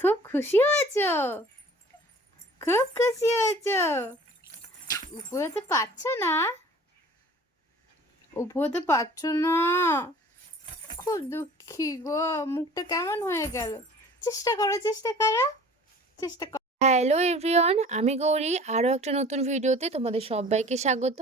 খুব খুশি হয়েছো? খুব খুশি হয়েছো? উপরে পারছো না? উপরে পারছো না? খুব দুঃখী গো, মুখটা কেমন হয়ে গেল। চেষ্টা করো, চেষ্টা করো, চেষ্টা করো। হ্যালো এভরিওয়ান, আমি গৌরী। আরও একটা নতুন ভিডিওতে তোমাদের সবাইকে স্বাগত।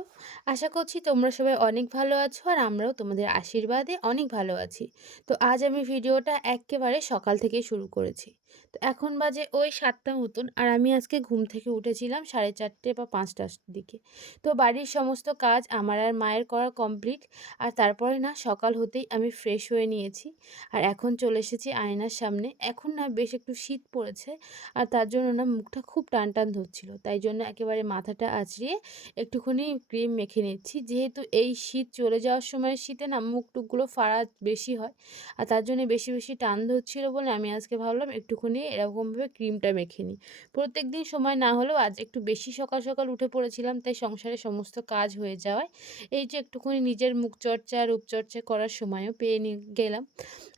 আশা করছি তোমরা সবাই অনেক ভালো আছো, আর আমরাও তোমাদের আশীর্বাদে অনেক ভালো আছি। তো আজ আমি ভিডিওটা একেবারে সকাল থেকেই শুরু করেছি। তো এখন বাজে ওই 7টা মতন, আর আমি আজকে ঘুম থেকে উঠেছিলাম 4:30 বা 5টার দিকে। তো বাড়ির সমস্ত কাজ আমার আর মায়ের করা কমপ্লিট। আর তারপরে না সকাল হতেই আমি ফ্রেশ হয়ে নিয়েছি, আর এখন চলে এসেছি আয়নার সামনে। এখন না বেশ একটু শীত পড়েছে, আর তার জন্য না মুখটা খুব টান টান ধরছিল, তাই জন্য একেবারে মাথাটা আঁচড়িয়ে একটুখানি ক্রিম মেখে নিচ্ছি। যেহেতু এই শীত চলে যাওয়ার সময় শীতে না মুখ টুকগুলো ফাড়া বেশি হয়, আর তার জন্য বেশি বেশি টান ধরছিল বলে আমি আজকে ভাবলাম একটুখানি এরকমভাবে ক্রিমটা মেখে নিই। প্রত্যেক দিন সময় না হলেও আজ একটু বেশি সকাল সকাল উঠে পড়েছিলাম, তাই সংসারে সমস্ত কাজ হয়ে যাওয়ায় এই যে একটুখানি নিজের মুখচর্চা রূপচর্চা করার সময়ও পেয়ে গেলাম।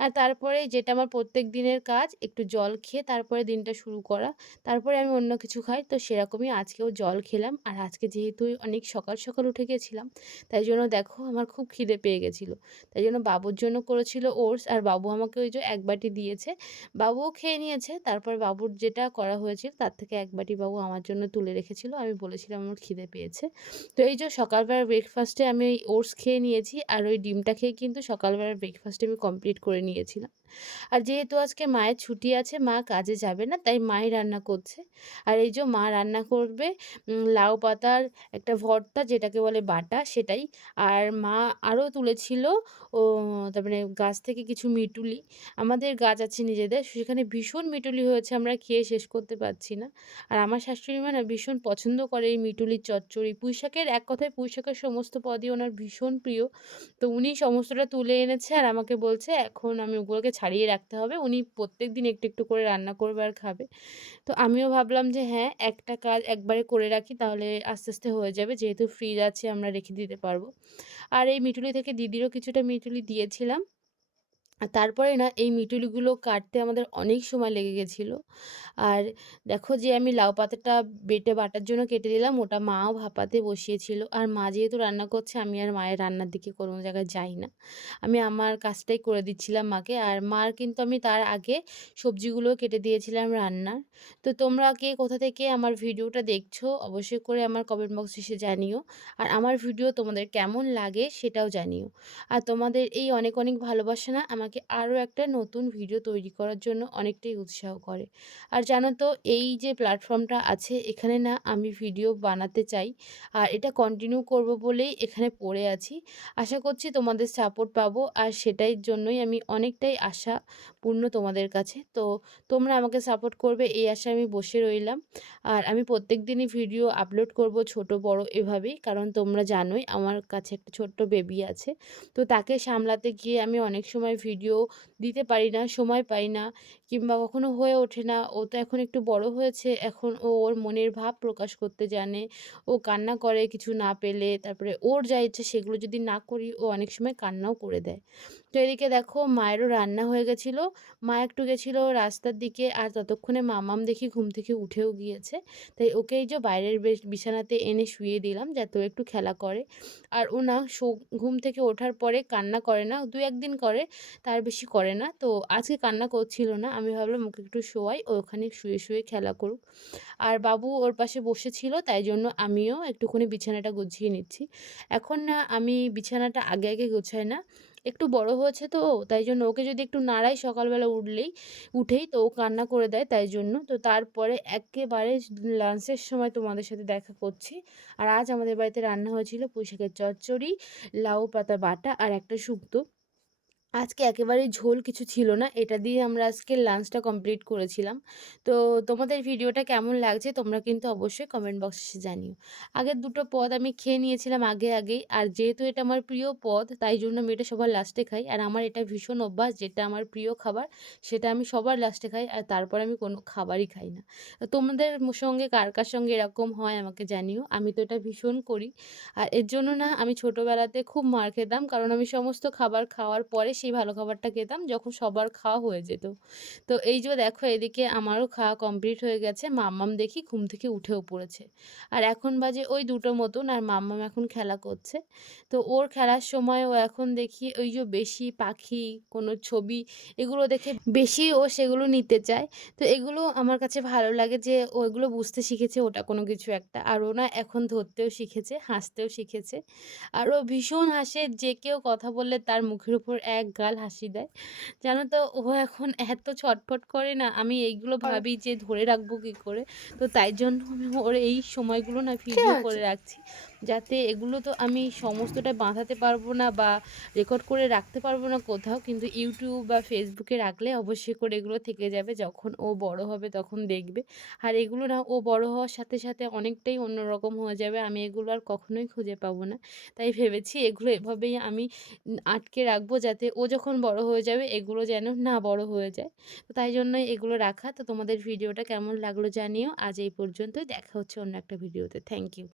আর তারপরে যেটা আমার প্রত্যেক দিনের কাজ, একটু জল খেয়ে তারপরে দিনটা শুরু করা। তারপরে আমি অন্য কিছু খাই, তো সেরকমই আজকেও জল খেলাম। আর আজকে যেহেতু অনেক সকাল সকাল উঠে গেছিলাম, তাই জন্য দেখো আমার খুব খিদে পেয়ে গেছিলো। তাই জন্য বাবুর জন্য করেছিল ওটস, আর বাবু আমাকে ওই যে 1 বাটি দিয়েছে। বাবুও খেয়ে নিয়েছে। তারপর বাবুর যেটা করা হয়েছিল তার থেকে 1 বাটি বাবু আমার জন্য তুলে রেখেছিল। আমি বলেছিলাম আমার খিদে পেয়েছে। তো এই যে সকালবেলার ব্রেকফাস্টে আমি ওই ওটস খেয়ে নিয়েছি, আর ওই ডিমটা খেয়ে কিন্তু সকালবেলার ব্রেকফাস্টে আমি কমপ্লিট করে নিয়েছিলাম। আর যেহেতু আজকে মায়ের ছুটি আছে, মা কাজে যাবে না, তাই মাই রান্না করছে। আর এই যে মা রান্না করবে লাউ পাতার একটা ভর্তা, যেটাকে বলে বাটা, সেটাই। আর মা আরও তুলেছিল ও, তার মানে গাছ থেকে কিছু মিটুলি। আমাদের গাছ আছে নিজেদের, সেখানে ভীষণ মিটুলি হয়েছে, আমরা খেয়ে শেষ করতে পারছি না। আর আমার শাশুড়ি মা না ভীষণ পছন্দ করে এই মিটুলির চচ্চড়ি। পুঁইশাকের, এক কথায় পুঁইশাকের সমস্ত পদই ওনার ভীষণ প্রিয়। তো উনি সমস্তটা তুলে এনেছে, আর আমাকে বলছে এখন আমি ওগুলোকে ছাড়িয়ে রাখতে হবে। উনি প্রত্যেকদিন একটু একটু করে রান্না করবে আর খাবে। তো আমিও ভাবলাম যে হ্যাঁ, একটা কাজ একবারে করে রাখি, তাহলে আস্তে আস্তে হয়ে যাবে। যেহেতু ফ্রিজ আছে আমরা রেখে দিতে পারবো। আর এই মিটুলি থেকে দিদিরও কিছুটা মিটুলি দিয়েছিলাম। আর তারপরে না এই মিটুলিগুলো কাটতে আমাদের অনেক সময় লেগে গেছিলো। আর দেখো যে আমি লাউ পাতাটা বেটে বাটার জন্য কেটে দিলাম, ওটা মাও ভাপাতে বসিয়েছিল। আর মা যেহেতু রান্না করছে, আমি আর মায়ের রান্নার দিকে কোনো জায়গায় যাই না। আমি আমার কাজটাই করে দিচ্ছিলাম মাকে। আর মার কিন্তু আমি তার আগে সবজিগুলোও কেটে দিয়েছিলাম রান্নার। তো তোমরা কে কোথা থেকে আমার ভিডিওটা দেখছো অবশ্যই করে আমার কমেন্ট বক্সে এসে জানিও। আর আমার ভিডিও তোমাদের কেমন লাগে সেটাও জানিও। আর তোমাদের এই অনেক অনেক ভালোবাসা না আমাকে আরও একটা নতুন ভিডিও তৈরি করার জন্য অনেকটাই উৎসাহ করে। আর জানো তো, এই যে প্ল্যাটফর্মটা আছে, এখানে না আমি ভিডিও বানাতে চাই, আর এটা কন্টিনিউ করব বলেই এখানে পড়ে আছি। আশা করছি তোমাদের সাপোর্ট পাবো, আর সেটাই জন্যই আমি অনেকটাই আশাপূর্ণ তোমাদের কাছে। তো তোমরা আমাকে সাপোর্ট করবে এই আশায় আমি বসে রইলাম। আর আমি প্রত্যেক দিনই ভিডিও আপলোড করব, ছোট বড় এভাবেই, কারণ তোমরা জানোই আমার কাছে একটা ছোট্ট বেবি আছে। তো তাকে সামলাতে গিয়ে আমি অনেক সময় ভিডিও দিতে পারি না, সময় পাই না, কিংবা কখনো হয়ে ওঠে না। ও তো এখন একটু বড় হয়েছে, এখন ও ওর মনের ভাব প্রকাশ করতে জানে। ও কান্না করে কিছু না পেলে, তারপরে ওর যা ইচ্ছে সেগুলো যদি না করি ও অনেক সময় কান্নাও করে দেয়। তো এদিকে দেখো মায়েরও রান্না হয়ে গেছিলো। মা একটু গেছিলো রাস্তার দিকে, আর ততক্ষণে মামাম দেখি ঘুম থেকে উঠেও গিয়েছে। তাই ওকে এই যে বাইরের বিছানাতে এনে শুইয়ে দিলাম, যাতে ও একটু খেলা করে। আর ও না ঘুম থেকে ওঠার পরে কান্না করে না, 2-1 দিন করে, তার বেশি করে না। তো আজকে কান্না করছিল না, আমি ভাবলাম ওকে একটু শোয়াই, ও ওখানে শুয়ে শুয়ে খেলা করুক। আর বাবু ওর পাশে বসেছিল, তাই জন্য আমিও একটুখানি বিছানাটা গুছিয়ে নিচ্ছি। এখন না আমি বিছানাটা আগে আগে গোছাই না, একটু বড় হয়েছে তো ও, তাই জন্য ওকে যদি একটু নাড়াই সকালবেলা উঠেই তো ও কান্না করে দেয়, তাই জন্য। তো তারপরে একেবারে লাঞ্চের সময় তোমাদের সাথে দেখা করছি। আর আজ আমাদের বাড়িতে রান্না হয়েছিল পুঁইশাকের চচ্চড়ি, লাউ পাতা বাটা, আর একটা শুক্তো। আজকে একেবারেই ঝোল কিছু ছিল না, এটা দিয়ে আমরা আজকে লাঞ্চটা কমপ্লিট করেছিলাম। তো তোমাদের ভিডিওটা কেমন লাগছে তোমরা কিন্তু অবশ্যই কমেন্ট বক্সে জানিও। আগের দুটো পদ আমি খেয়ে নিয়েছিলাম আগেই, আর যেহেতু এটা আমার প্রিয় পদ, তাই জন্য আমি এটা সবার লাস্টে খাই। আর আমার এটা ভীষণ অভ্যাস, যেটা আমার প্রিয় খাবার সেটা আমি সবার লাস্টে খাই, আর তারপর আমি কোনো খাবারই খাই না। তো তোমাদের সঙ্গে কার কার সঙ্গে এরকম হয় আমাকে জানিও। আমি তো এটা ভীষণ করি। আর এর জন্য না আমি ছোটোবেলাতে খুব মার খেতাম, কারণ আমি সমস্ত খাবার খাওয়ার পরে সেই ভালো খাবারটা খেতাম যখন সবার খাওয়া হয়ে যেত। তো এই যে দেখো এদিকে আমারও খাওয়া কমপ্লিট হয়ে গেছে। মাম্মাম দেখি ঘুম থেকে উঠেও পড়েছে। আর এখন বাজে ওই ২টো মতন আর মাম্মাম এখন খেলা করছে। তো ওর খেলার সময় ও এখন দেখি ওই যে বেশি পাখি, কোনো ছবি এগুলো দেখে বেশি ও সেগুলো নিতে চায়। তো এগুলো আমার কাছে ভালো লাগে যে ও এগুলো বুঝতে শিখেছে ওটা কোনো কিছু একটা। আর ও না এখন ধরতেও শিখেছে, হাসতেও শিখেছে। আর ও ভীষণ হাসে, যে কেউ কথা বললে তার মুখের উপর এক গাল হাসি দেয়। জানো তো ও এখন এত ছটফট করে না, আমি এইগুলো ভাবি যে ধরে রাখবো কি করে। তো তাই জন্য আমি ওর এই সময়গুলো না ভিডিও করে রাখছি। যাতে এগুলো তো আমি সমস্তটা বাঁধাতে পারবো না বা রেকর্ড করে রাখতে পারবো না কোথাও। কিন্তু YouTube বা Facebook এ রাখলে অবশ্যই করে এগুলো থেকে যাবে। যখন ও বড় হবে তখন দেখবে। আর এগুলো না ও বড় হওয়ার সাথে, সাথে অনেকটাই অন্যরকম হয়ে যাবে। আমি এগুলো আর কখনোই খুঁজে পাবো না। তাই ভেবেছি এগুলো এভাবেই আমি আটকে রাখবো, যাতে ও যখন বড় হয়ে যাবে এগুলো যেন না বড় হয়ে যায়। তো তাই জন্যই এগুলো রাখা। তো তোমাদের ভিডিওটা কেমন লাগলো জানিও। আজ এই পর্যন্তই। দেখা হচ্ছে অন্য একটা ভিডিওতে। Thank you.